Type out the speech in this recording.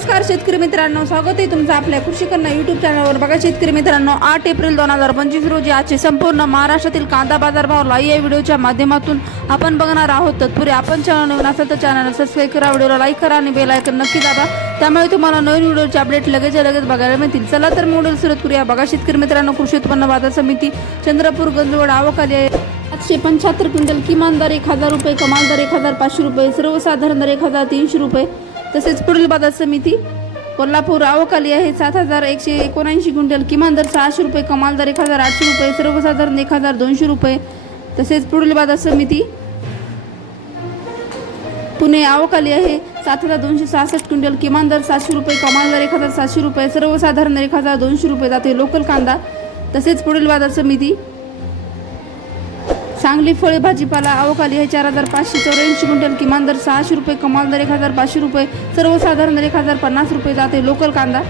नमस्कार शेतकरी मित्रांनो स्वागत आहे तुमचं आपल्या कृषी युट्यूब चॅनलवर बघा शेतकरी मित्रांनो आठ एप्रिल दोन हजार पंचवीस रोजी आजचे संपूर्ण महाराष्ट्रातील कांदा बाजारभाव लाई या व्हिडिओच्या माध्यमातून आपण बघणार आहोत. तत्पुरे आपण चॅनल नवीन असेल तर चॅनल सबस्क्राईब करा व्हिडिओला लाईक करा आणि बेल आयकन नक्की दाबा. त्यामुळे तुम्हाला नवीन व्हिडिओचे अपडेट लगेच लगेच बघायला मिळतील. चला तर मोडेल सुरुवात करूया. बघा शेतकरी मित्रांनो कृषी उत्पन्न बाजार समिती चंद्रपूर गंजवड आवक आली आहे. सातशे पंच्याहत्तर क्विंटल किमान दर एक हजार रुपये कमाल दर एक हजार पाचशे रुपये सर्वसाधारण दर एक हजार तीनशे रुपये. तसेच पुढील बाजार समिती कोल्हापूर आवकाली आहे. सात हजार एकशे एकोणऐंशी क्विंटल किमान दर सहाशे रुपये कमाल दर एक हजार आठशे रुपये सर्वसाधारण एक हजार दोनशे रुपये. तसेच पुढील बाजार समिती पुणे आवकाली आहे. सात हजार दोनशे सहासष्ट क्विंटल किमान दर सातशे रुपये कमाल दर एक हजार सातशे रुपये सर्वसाधारण एक हजार दोनशे रुपये जाते लोकल कांदा. तसेच पुढील बाजार समिती सांगली फळे भाजीपाला अवकाली हे चार हजार पाचशे चौऱ्याऐंशी क्विंटल किमान दर सहाशे रुपये कमाल दर एक हजार पाचशे रुपये सर्वसाधारण दर एक हजार पन्नास रुपये जाते लोकल कांदा.